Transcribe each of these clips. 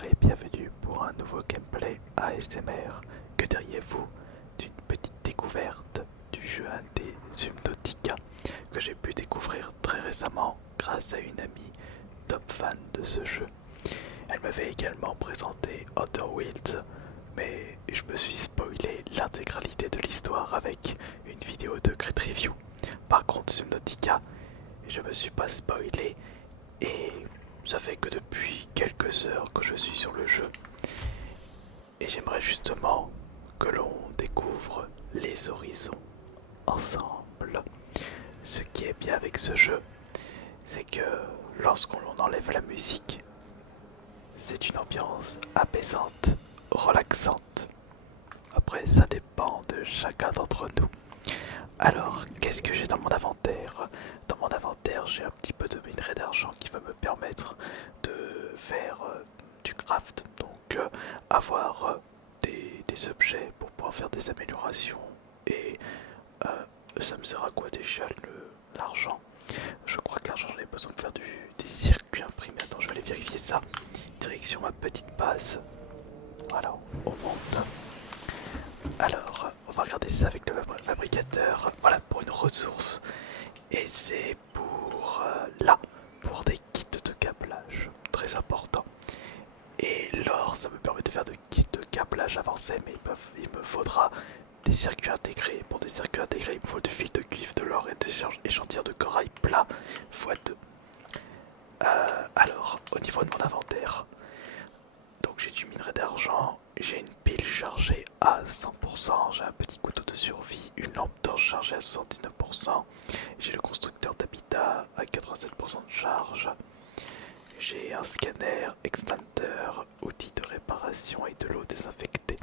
Bonsoir et bienvenue pour un nouveau gameplay ASMR. Que diriez-vous d'une petite découverte du jeu indé Subnautica que j'ai pu découvrir très récemment grâce à une amie top fan de ce jeu. Elle m'avait également présenté Outer Wilds, mais je me suis spoilé l'intégralité de l'histoire avec une vidéo de Crit Review. Par contre Subnautica, je me suis pas spoilé et ça fait que depuis quelques heures que je suis sur le jeu. Et j'aimerais justement que l'on découvre les horizons ensemble. Ce qui est bien avec ce jeu, c'est que lorsqu'on enlève la musique, c'est une ambiance apaisante, relaxante. Après, ça dépend de chacun d'entre nous. Alors, qu'est-ce que j'ai dans mon inventaire? Dans mon inventaire, j'ai un petit peu de minerai d'argent qui va me permettre de faire du craft. Donc, avoir des objets pour pouvoir faire des améliorations. Et ça me sert à quoi déjà l'argent? Je crois que l'argent, j'en ai besoin de faire des circuits imprimés. Attends, je vais aller vérifier ça. Direction ma petite base. Voilà, on monte. Alors, on va regarder ça avec le fabricateur. Voilà, pour une ressource. Et c'est pour là, pour des kits de câblage. Très important. Et l'or, ça me permet de faire des kits de câblage avancés, mais il me faudra des circuits intégrés. Pour des circuits intégrés, il me faut du fil de cuivre, de l'or et des échantillons de corail plat x2. Alors, au niveau de mon inventaire, donc j'ai du minerai d'argent, j'ai une pile chargée à 100%, j'ai un petit couteau de survie, une lampe torche chargée à 79%, j'ai le constructeur d'habitat à 87% de charge, j'ai un scanner, extincteur, outil de réparation et de l'eau désinfectée.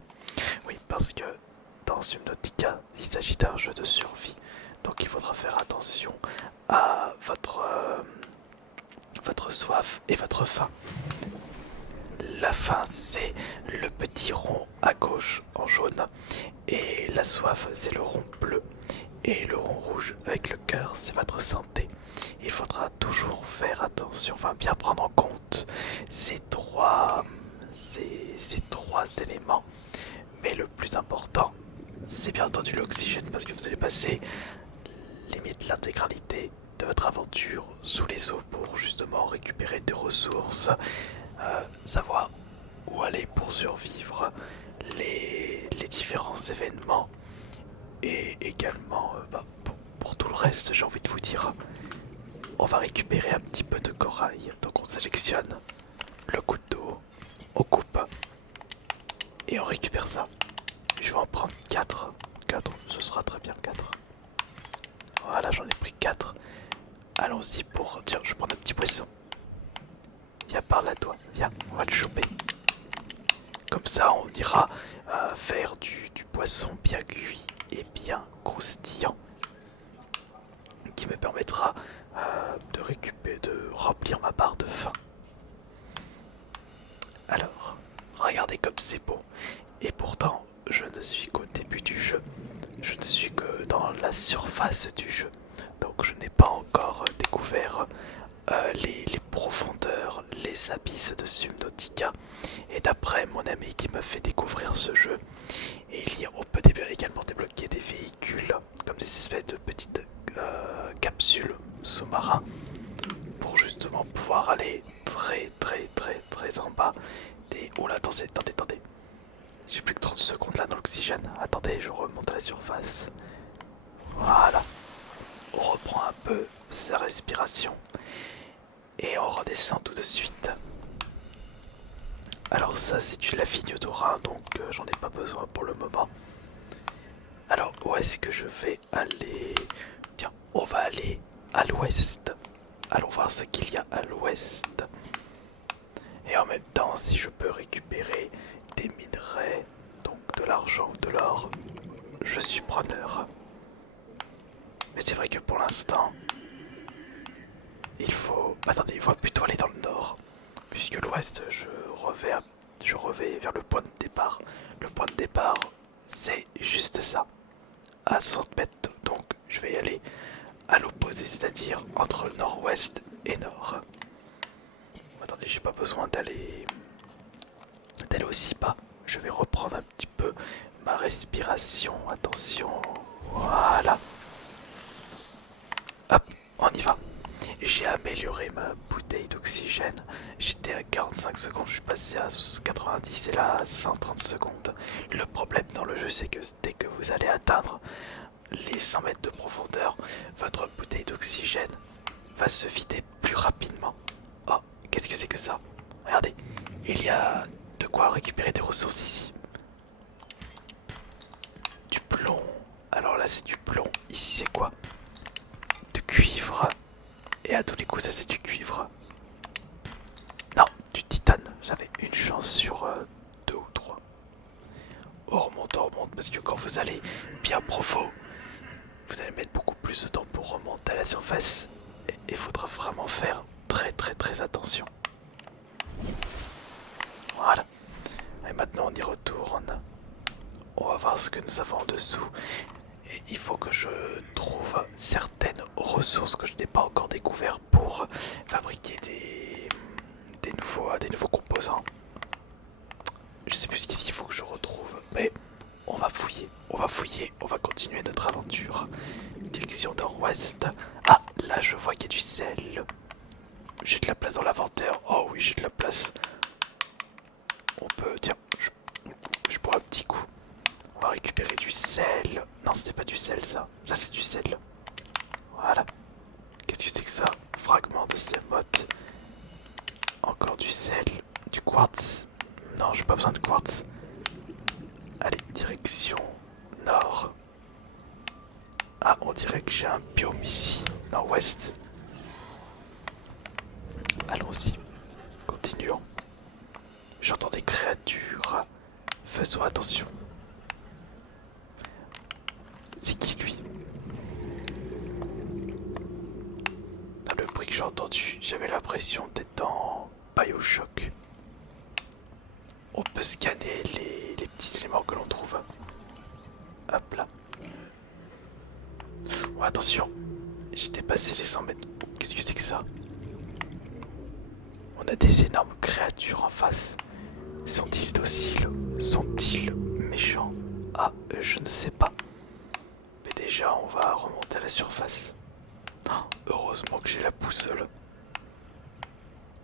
Oui, parce que dans Subnautica, il s'agit d'un jeu de survie, donc il faudra faire attention à votre soif et votre faim. La faim, c'est le petit rond à gauche en jaune, et la soif, c'est le rond bleu, et le rond rouge avec le cœur, c'est votre santé. Il faudra toujours faire attention, enfin bien prendre en compte ces trois éléments. Mais le plus important, c'est bien entendu l'oxygène, parce que vous allez passer limite l'intégralité de votre aventure sous les eaux pour justement récupérer des ressources, savoir où aller pour survivre, les différents événements et également pour tout le reste, j'ai envie de vous dire. On va récupérer un petit peu de corail, donc on sélectionne le couteau, on coupe et on récupère ça. Je vais en prendre 4. 4, ce sera très bien 4. Voilà, j'en ai pris 4. Allons-y pour... Tiens, je prends un petit poisson. Viens par là toi, viens, on va le choper. Comme ça on ira faire du poisson bien cuit et bien croustillant. Qui me permettra de récupérer, de remplir ma barre de faim. Alors, regardez comme c'est beau. Et pourtant, je ne suis qu'au début du jeu. Je ne suis que dans la surface du jeu. Donc je n'ai pas encore découvert les profondeurs, les abysses de Subnautica. Et d'après mon ami qui m'a fait découvrir ce jeu, on peut également débloquer des véhicules, comme des espèces de petites capsules sous-marins, pour justement pouvoir aller très en bas. Oh là, attendez. J'ai plus que 30 secondes là dans l'oxygène. Attendez, je remonte à la surface. Voilà. On reprend un peu sa respiration. Et on redescend tout de suite. Alors ça c'est du lavigne d'Orin, donc j'en ai pas besoin pour le moment. Alors où est-ce que je vais aller? Tiens, on va aller à l'ouest. Allons voir ce qu'il y a à l'ouest. Et en même temps, si je peux récupérer des minerais, donc de l'argent ou de l'or, je suis preneur. Mais c'est vrai que pour l'instant, il faut... Attendez, il faut plutôt aller dans le nord. Puisque l'ouest, je revais vers le point de départ. Le point de départ, c'est juste ça. À 60 mètres, donc je vais y aller à l'opposé, c'est-à-dire entre nord-ouest et nord. Attendez, j'ai pas besoin d'aller d'aller aussi bas. Je vais reprendre un petit peu ma respiration. Attention. Voilà. Hop, on y va. J'ai amélioré ma bouteille d'oxygène. J'étais à 45 secondes, je suis passé à 90 et là à 130 secondes. Le problème dans le jeu, c'est que dès que vous allez atteindre les 100 mètres de profondeur, votre bouteille d'oxygène va se vider plus rapidement. Oh, qu'est-ce que c'est que ça? Regardez, il y a de quoi récupérer des ressources ici. Du plomb. Alors là, c'est du plomb. Ici, c'est quoi? Du cuivre. Et à tous les coups, ça, c'est du cuivre. Non, du titane. J'avais une chance sur 2 ou 3. On remonte, parce que quand vous allez bien profond, vous allez mettre beaucoup plus de temps pour remonter à la surface. Et il faudra vraiment faire très attention. Voilà. Et maintenant on y retourne. On va voir ce que nous avons en dessous. Et il faut que je trouve certaines ressources que je n'ai pas encore découvertes pour fabriquer des nouveaux composants. Je sais plus ce qu'il faut que je retrouve, mais on va fouiller, on va continuer notre aventure. Direction nord-ouest. Ah, là je vois qu'il y a du sel. J'ai de la place dans l'inventaire. Oh oui, j'ai de la place. On peut, tiens, je bois un petit coup. On va récupérer du sel. Non, c'était pas du sel ça. Ça c'est du sel. Voilà. Qu'est-ce que c'est que ça? Fragment de sémote. Encore du sel. Du quartz. Non, j'ai pas besoin de quartz. Allez, direction nord. Ah, on dirait que j'ai un biome ici. Nord-ouest. Allons-y. Continuons. J'entends des créatures. Faisons attention. C'est qui lui? Dans le bruit que j'ai entendu, j'avais l'impression d'être dans BioShock. On peut scanner les petits éléments que l'on trouve. Hop là. Oh, attention, j'ai dépassé les 100 mètres. Qu'est-ce que c'est que ça? On a des énormes créatures en face. Sont-ils dociles? Sont-ils méchants? Ah, je ne sais pas. Mais déjà, on va remonter à la surface. Oh, heureusement que j'ai la boussole.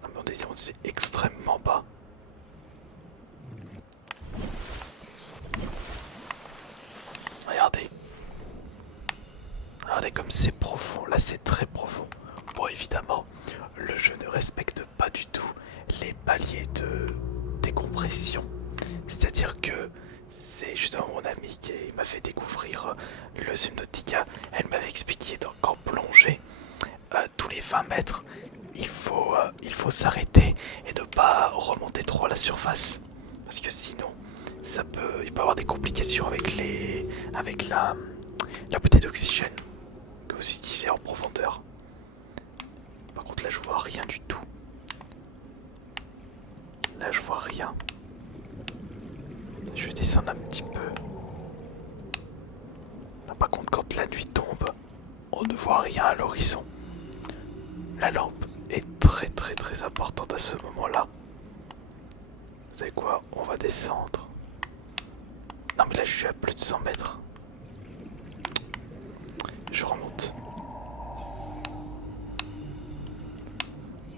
Non mais on est extrêmement bas. Regardez. Regardez comme c'est profond. Là, c'est très profond. Bon, évidemment, le jeu ne respecte pas du tout les paliers de décompression. C'est-à-dire que c'est justement mon ami qui m'a fait découvrir le Subnautica. Elle m'avait expliqué qu'en plongée, tous les 20 mètres, il faut s'arrêter et ne pas remonter trop à la surface. Parce que sinon, il peut y avoir des complications avec la bouteille d'oxygène que vous utilisez en profondeur. Par contre, là, je vois rien du tout. Là, je vois rien. Je vais descendre un petit peu. Là, par contre, quand la nuit tombe, on ne voit rien à l'horizon. La lampe est très importante à ce moment-là. Vous savez quoi? On va descendre. Non mais là je suis à plus de 100 mètres. Je remonte.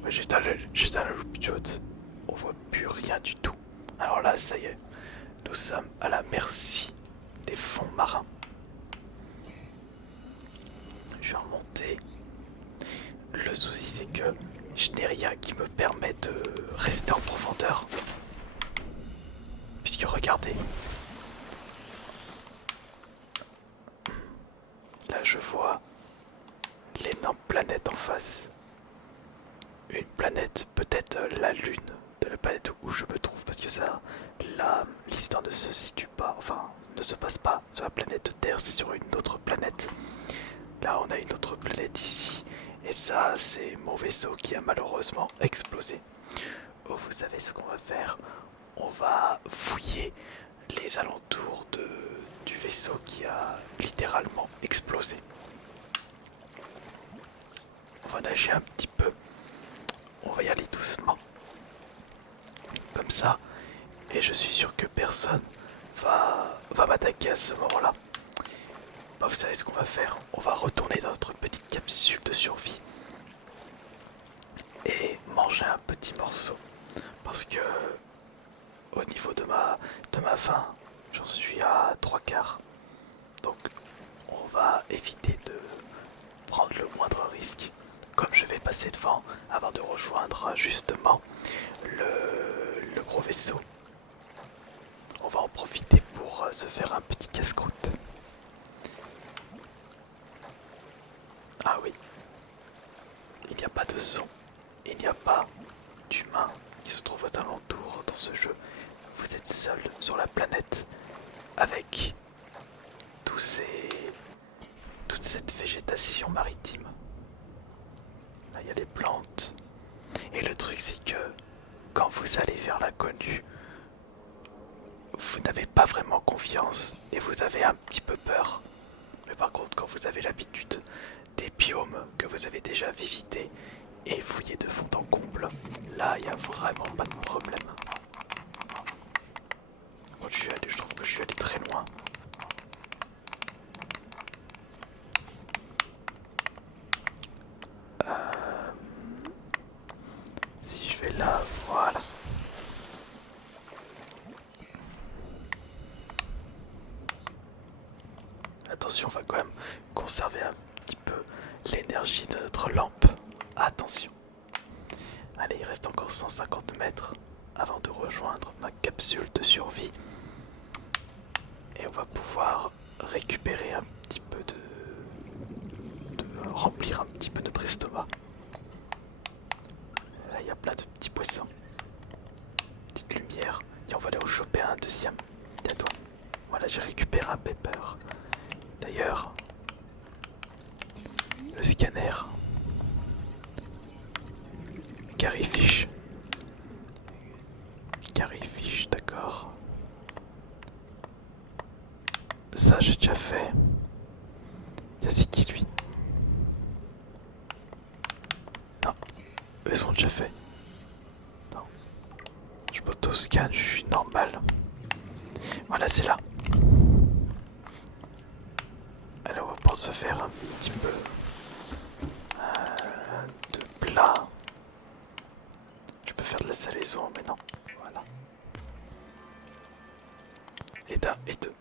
J'éteins la loupe du haute. On voit plus rien du tout. Alors là, ça y est. Nous sommes à la merci des fonds marins. Je vais remonter. Le souci c'est que je n'ai rien qui me permet de rester en profondeur. Puisque regardez. Là je vois l'énorme planète en face. Une planète, peut-être la lune de la planète où je me trouve, parce que ça, l'histoire ne se situe pas, enfin, ne se passe pas sur la planète Terre, c'est sur une autre planète. Là, on a une autre planète ici, et ça, c'est mon vaisseau qui a malheureusement explosé. Oh, vous savez ce qu'on va faire? On va fouiller les alentours du vaisseau qui a littéralement explosé. On va nager un petit peu. On va y aller doucement. Comme ça. Et je suis sûr que personne va m'attaquer à ce moment-là. Bah, vous savez ce qu'on va faire? On va retourner dans notre petite capsule de survie et manger un petit morceau. Parce que au niveau de ma faim, j'en suis à 3/4. Donc on va éviter de prendre le moindre risque. Comme je vais passer devant avant de rejoindre justement le gros vaisseau, on va en profiter pour se faire un petit casse-croûte. Ah oui, il n'y a pas de son, il n'y a pas d'humain qui se trouve aux alentours dans ce jeu. Vous êtes seul sur la planète avec toute cette végétation maritime. Là, il y a des plantes. Et le truc, c'est que quand vous allez vers l'inconnu, vous n'avez pas vraiment confiance et vous avez un petit peu peur. Mais par contre, quand vous avez l'habitude des biomes que vous avez déjà visités et fouillés de fond en comble, là, il n'y a vraiment pas de problème. Moi, je trouve que je suis allé très loin. Si je vais là, voilà. Attention, on va quand même conserver un petit peu l'énergie de notre lampe. Attention. Allez, il reste encore 150 mètres avant de rejoindre ma capsule de survie. Et on va pouvoir récupérer un petit peu de remplir un petit peu notre estomac. Là, il y a plein de petits poissons. Petite lumière. Et on va aller en choper un deuxième. Tiens toi. Voilà, j'ai récupéré un pepper. D'ailleurs, le scanner Carryfish. Carryfish, d'accord. Ça, j'ai déjà fait. Tiens, c'est qui lui? Non, eux sont déjà faits. Non. Je m'auto-scanne, je suis normal. Voilà, c'est là. Allez, on va pouvoir se faire un petit peu de plat. Je peux faire de la salaison, mais non. Voilà. Et d'un et deux.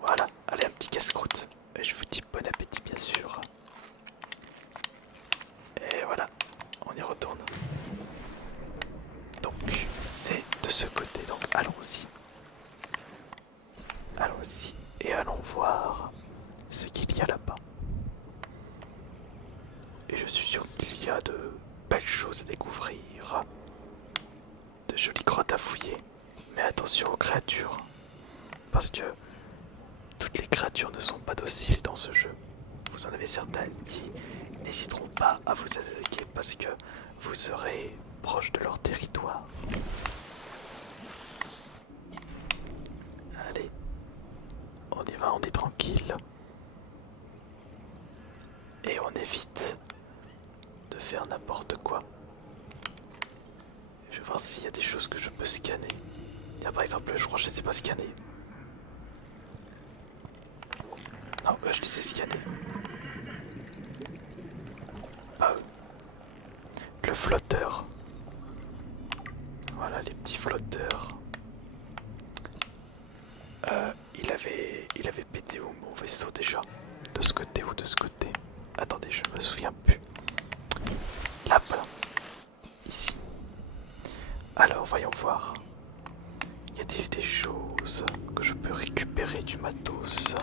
Voilà, allez, un petit casse-croûte. Et je vous dis bon appétit, bien sûr. Et voilà, on y retourne. Donc, c'est de ce côté, donc allons-y. Allons-y et allons voir ce qu'il y a là-bas. Et je suis sûr qu'il y a de belles choses à découvrir, de jolies grottes à fouiller. Mais attention aux créatures, parce que toutes les créatures ne sont pas dociles dans ce jeu. Vous en avez certaines qui n'hésiteront pas à vous attaquer parce que vous serez proche de leur territoire. Allez, on y va, on est tranquille. Et on évite de faire n'importe quoi. Je vais voir s'il y a des choses que je peux scanner. Là, par exemple, je crois que je ne les ai pas scannés. Non, je les ai scannés. Ah, le flotteur. Voilà les petits flotteurs. Il avait pété où mon vaisseau déjà? De ce côté ou de ce côté? Attendez, je me souviens plus. Là-bas. Ici. Alors, voyons voir. Y a-t-il des choses que je peux récupérer du matos?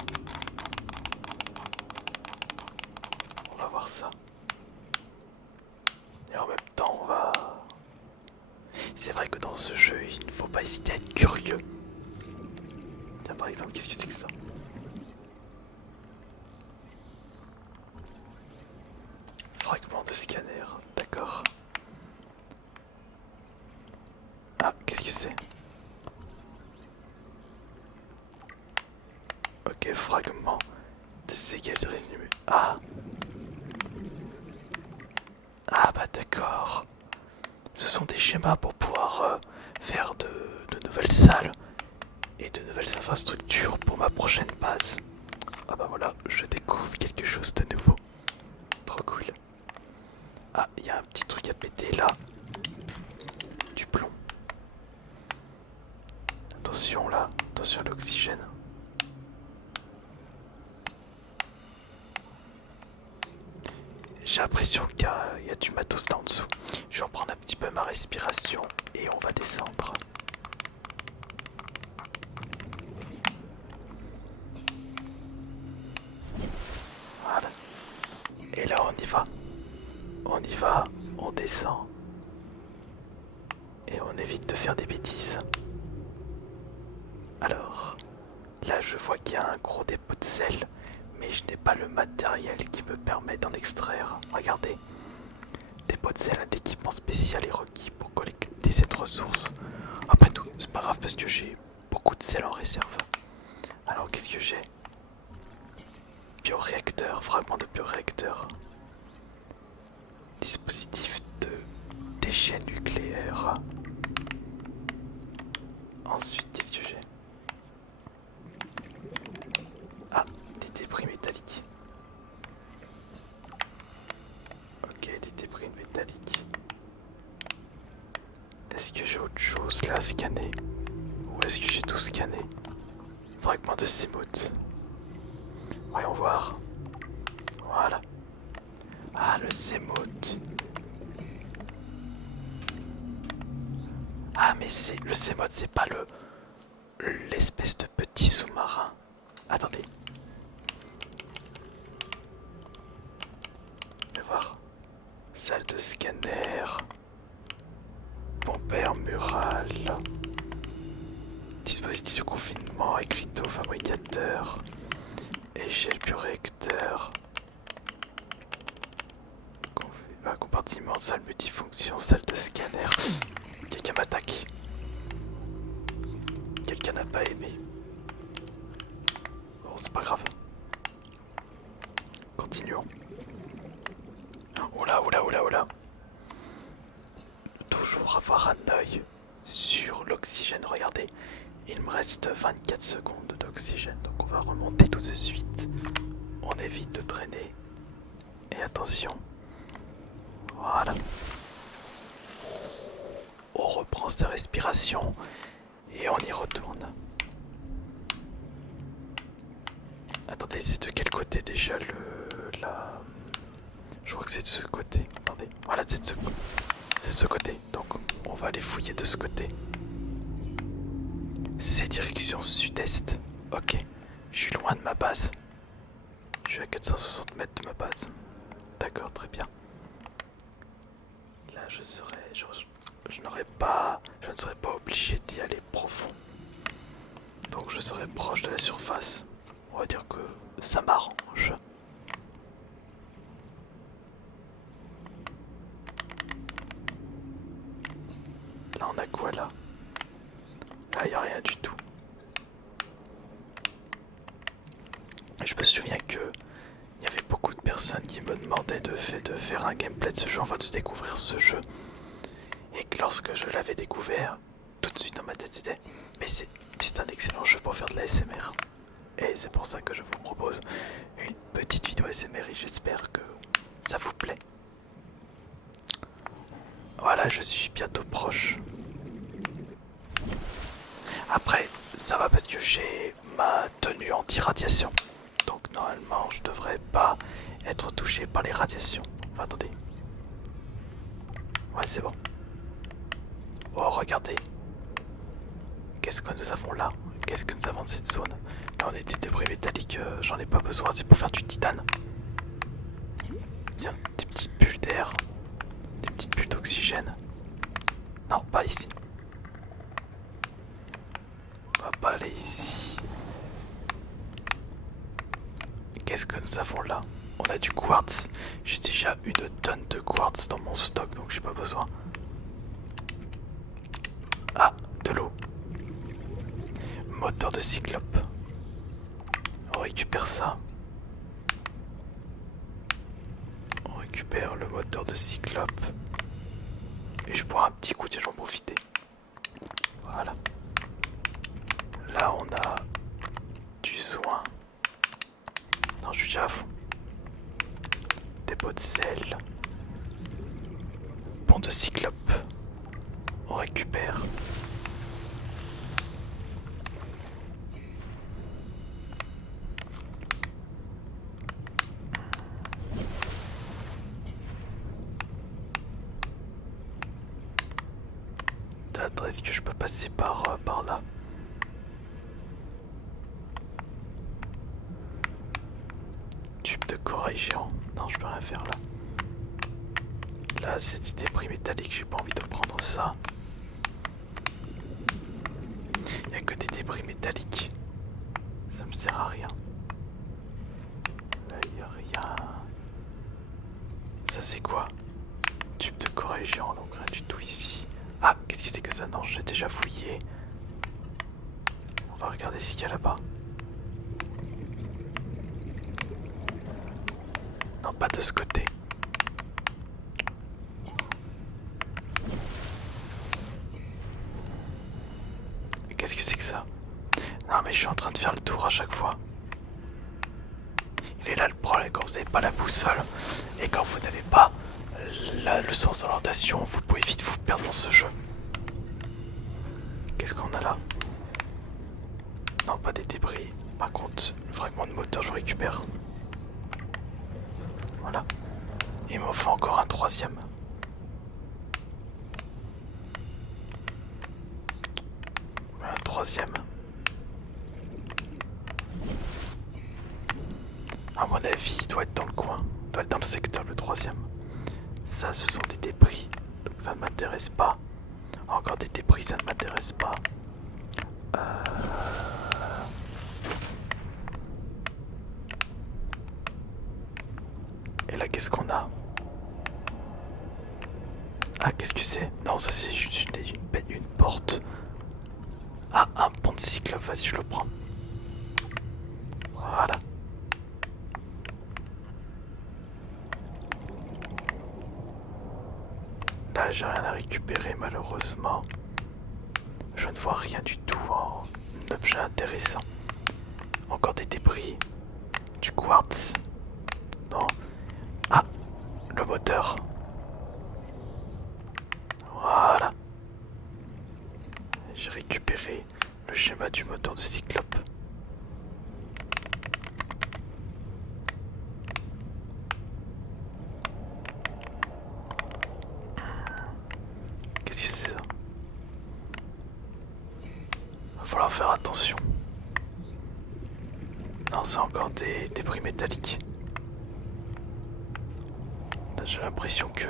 On va voir ça. Et en même temps, on va... C'est vrai que dans ce jeu, il ne faut pas hésiter à être curieux. Tiens, par exemple, qu'est-ce que c'est que ça? Fragment de scanner, d'accord. Ah, qu'est-ce que c'est? Ok, fragment de séquelles résumé. Ah. Ah bah d'accord. Ce sont des schémas pour pouvoir faire de nouvelles salles et de nouvelles infrastructures pour ma prochaine base. Ah bah voilà, je découvre quelque chose de nouveau. Trop cool. Ah, il y a un petit truc à péter là. Du plomb. Attention là, attention à l'oxygène. J'ai l'impression qu'il y a du matos là en dessous. Je vais reprendre un petit peu ma respiration et on va descendre. Voilà. Et là on y va. On y va, on descend. Et on évite de faire des bêtises. Alors, là je vois qu'il y a un gros dépôt de sel, mais je n'ai pas le matériel qui me permet d'en extraire. Regardez, dépôt de sel, un équipement spécial est requis pour collecter cette ressource. Après tout, c'est pas grave parce que j'ai beaucoup de sel en réserve. Alors qu'est-ce que j'ai? Bioréacteur, fragment de bioréacteur. Dispositif de déchets nucléaires. Ensuite, qu'est-ce que j'ai? Ah, des débris métalliques. Ok, des débris métalliques. Est-ce que j'ai autre chose là à scanner? Ou est-ce que j'ai tout scanné? Fragment de sémoute. Voyons voir. Voilà. Ah, le sémoute. Ah, mais c'est le sémoute, c'est pas l'espèce de petit sous-marin. Attendez. Je vais voir. Salle de scanner. Pompère mural. Dispositif de confinement, écriteau, fabricateur. Échelle bioréacteur. Compartiment, salle multifonction, salle de scanner. Quelqu'un m'attaque. Quelqu'un n'a pas aimé. Bon, c'est pas grave. Continuons. Oula, oula, oula, oula. Toujours avoir un œil sur l'oxygène. Regardez, il me reste 24 secondes d'oxygène. Donc on va remonter tout de suite. On évite de traîner. Et attention. Voilà. On reprend sa respiration et on y retourne. Attendez, c'est de quel côté déjà la... Je crois que c'est de ce côté. Attendez, voilà, c'est de ce côté. Donc on va aller fouiller de ce côté. C'est direction sud-est. Ok, je suis loin de ma base. Je suis à 460 mètres de ma base. D'accord, très bien. Là je serai... Je ne serai pas obligé d'y aller profond. Donc je serai proche de la surface. On va dire que ça m'arrange. Là on a quoi là? Là y a rien du tout. Et je me souviens que il y avait beaucoup de personnes qui me demandaient de faire un gameplay de ce jeu, enfin de découvrir ce jeu. Et que lorsque je l'avais découvert, tout de suite dans ma tête c'était mais c'est un excellent jeu pour faire de la SMR. Et c'est pour ça que je vous propose une petite vidéo SMR et j'espère que ça vous plaît. Voilà, je suis bientôt proche. Après, ça va parce que j'ai ma tenue anti-radiation. Donc normalement, je devrais pas être touché par les radiations. Enfin, attendez. Ouais, c'est bon. Oh, regardez. Qu'est-ce que nous avons là? Qu'est-ce que nous avons dans cette zone? Là, on a des débris métalliques, j'en ai pas besoin, c'est pour faire du titane. Tiens, des petites bulles d'air. Des petites bulles d'oxygène. Non, pas ici. On va pas aller ici. Qu'est-ce que nous avons là? On a du quartz. J'ai déjà une tonne de quartz dans mon stock, donc j'ai pas besoin. Ah, de l'eau. Moteur de cyclope. On récupère ça. On récupère le moteur de cyclope. Et je bois un petit coup, tiens, j'en profiter. récupère. Est-ce que je peux passer par là? Tube de corail géant. Non, je peux rien faire là. Là, c'est des débris métalliques, j'ai pas envie de prendre ça. Il y a que des débris métalliques. Ça me sert à rien. Là, il y a rien. Ça, c'est quoi? Tube de corail géant, donc rien du tout ici. Ah, qu'est-ce que c'est que ça? Non, j'ai déjà fouillé. On va regarder ce qu'il y a là-bas. Non, pas de ce côté. Qu'est-ce que c'est que ça? Non, mais je suis en train de faire le tour à chaque fois. Il est là le problème quand vous n'avez pas la boussole et quand vous n'avez pas le sens d'orientation, vous pouvez vite vous perdre dans ce jeu. Qu'est-ce qu'on a là? Non, pas des débris. Par contre, le fragment de moteur, je récupère. Voilà. Il m'en faut encore un troisième. Un troisième. À mon avis, il doit être dans le coin. Il doit être dans le secteur, le troisième. Ça, ce sont des débris. Donc ça ne m'intéresse pas. Encore des débris, ça ne m'intéresse pas. Et là, qu'est-ce qu'on a? Ah, qu'est-ce que c'est? Non, ça c'est juste une porte. Ah, un pont de cycle, vas-y, je le prends. Voilà. Là, j'ai rien à récupérer, malheureusement. Je ne vois rien du tout en objet intéressant. Encore des débris. Du quartz. Non. Ah, le moteur. Voilà. J'ai récupéré le schéma du moteur de Cyclope. Qu'est-ce que c'est ça? Va falloir faire attention. Non, c'est encore des débris métalliques. J'ai l'impression que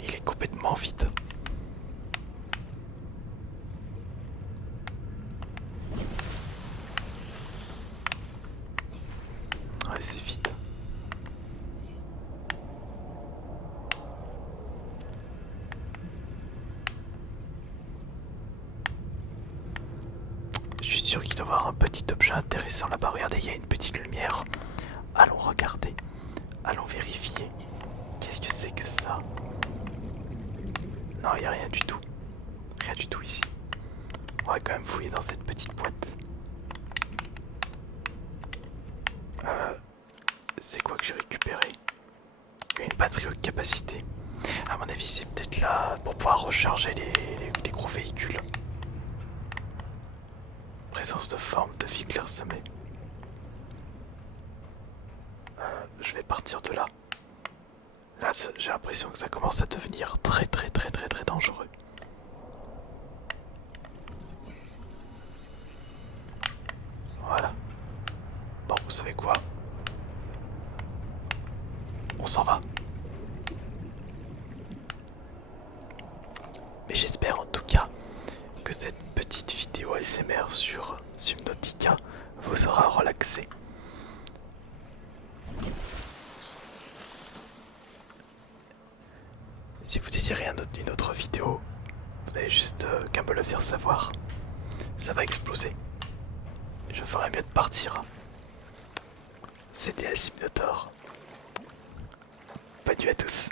il est complètement vide. Ouais, c'est vide. Je suis sûr qu'il doit y avoir un petit objet intéressant là-bas. Regardez, il y a une petite lumière. Allons regarder. Allons vérifier. Qu'est-ce que c'est que ça? Non, il n'y a rien du tout. Rien du tout ici. On va quand même fouiller dans cette petite boîte. C'est quoi que j'ai récupéré? Une batterie haute capacité. À mon avis, c'est peut-être là pour pouvoir recharger les gros véhicules. Présence de forme de vie clairsemée. Je vais partir de là. Là, j'ai l'impression que ça commence à devenir très dangereux. Voilà. Bon, vous savez quoi? On s'en va. Mais j'espère en tout cas que cette petite vidéo ASMR sur Subnautica vous aura relaxé. Si vous désirez une autre vidéo, vous n'avez juste qu'à me le faire savoir. Ça va exploser. Je ferais mieux de partir. C'était Asimnotaur. Bonne nuit à tous.